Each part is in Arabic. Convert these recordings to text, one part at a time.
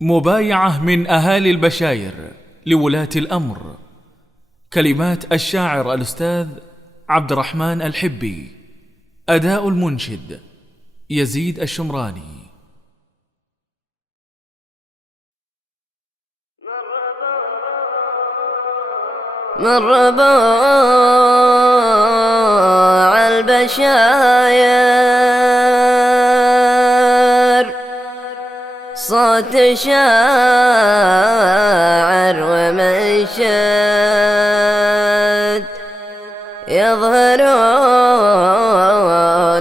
مبايعة من أهالي البشاير لولاة الأمر. كلمات الشاعر الأستاذ عبد الرحمن الحبي، أداء المنشد يزيد الشمراني. من ربوع البشاير صوت شاعر ومنشد، يظهرون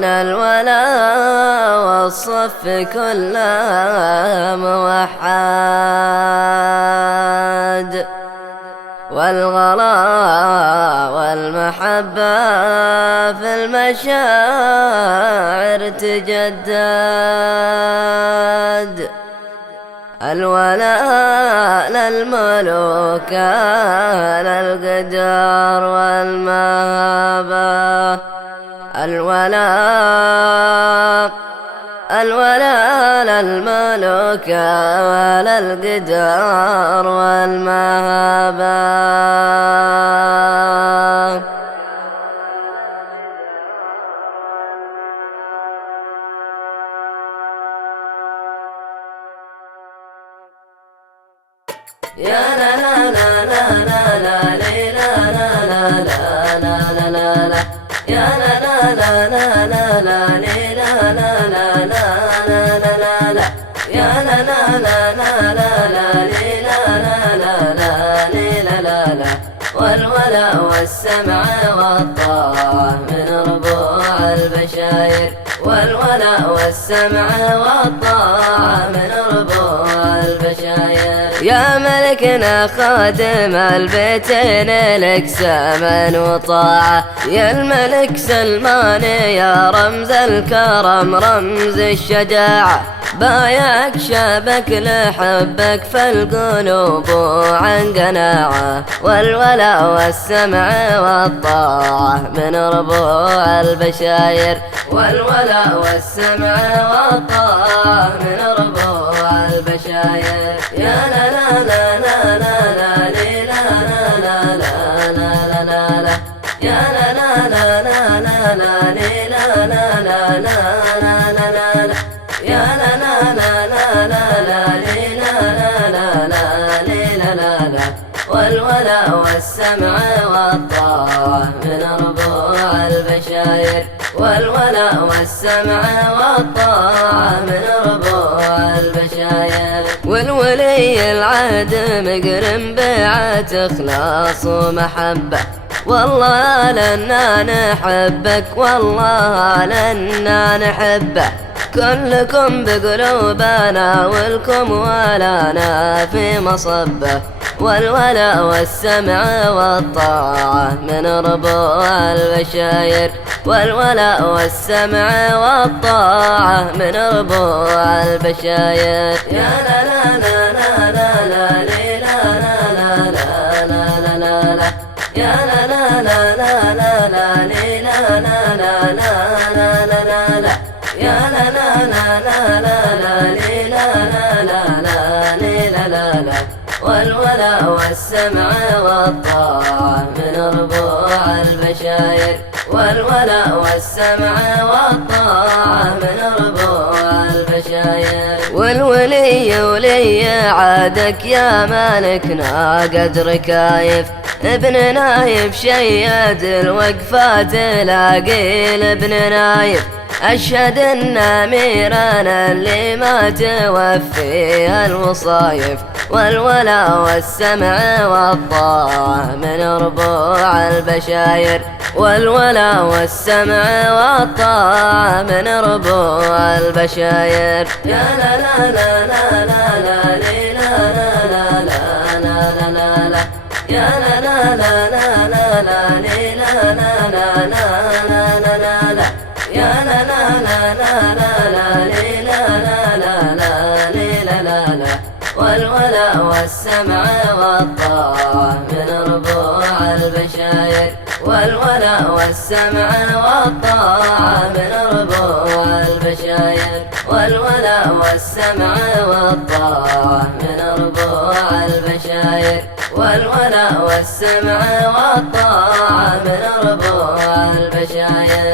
الولاء والصف كله موحد، والغلاء والمحبة في المشاعر تجدد، الولاء للملوك للقدر والمهابة، الولاء للملوك للقدر والمهابة. يا لا لا لا لا لا لا لا لا لا لا لا لا، يا لا لا لا لا لا لا لا لا لا لا، يا لا لا لا لا لا لا لا، والولاء والسمع والطاعة من ربوع البشاير، والولاء والسمع والطاعة من ربوع البشاير. يا ملكنا خادم البيتين لك سمن وطاعة، يا الملك سلمان يا رمز الكرم رمز الشجاعة، بايعك شابك لحبك فالقلوب عن قناعة، والولاء والسمع والطاعة من ربوع البشاير، والولاء والسمع والطاعة من ربوع البشاير. يا لا لا لا لا لا لا لا لا لا لا لا لا، يا لا لا لا لا لا لا لا لا لا لا، يا لا لا لا لا لا لا لا، والولاء والسمع والطاعة من ربوع البشاير، والولاء والسمع والطاعة من ربوع البشاير. والولي العهد مقرن بيعة إخلاص ومحبة، والله لنا نحبك والله لنا نحبه، كلكم بقلوبنا ولكم ولنا في مصبه، والولاء والسمع والطاعة من ربوع البشاير، والولاء والسمع والطاعة من ربوع البشاير. يا لا لا لا لا لا لا لا لا لا لا لا، يا لا لا لا لا لا لا لا لا لا، يا لا لا لا لا لا لا، والولاء والسمع والطاعة من ربوع البشاير، والولاء والسمع والطاعة من ربوع البشاير. والولي ولي عادك يا مالكنا قدر كايف، ابن نايف شيد الوقفات لاقيل ابن نايف، أشهد إن أميرنا اللي ما توفيها الوصايف، والولاء والسمع والطاعة من ربوع البشاير، والولاء والسمع والطاعة من ربوع البشاير. يا لا لا لا لا لا لا لا لا لا لا لا، يا لا لا لا لا لا لا لا لا، يا لا لا لا لا لا لا، والولاء والسمع والطاعة من ربوع البشاير، والولاء والسمع والطاعة من ربوع البشاير. والولاء والسمع والطاعة من ربوع البشاير، والولاء والسمع والطاعة من ربوع البشاير.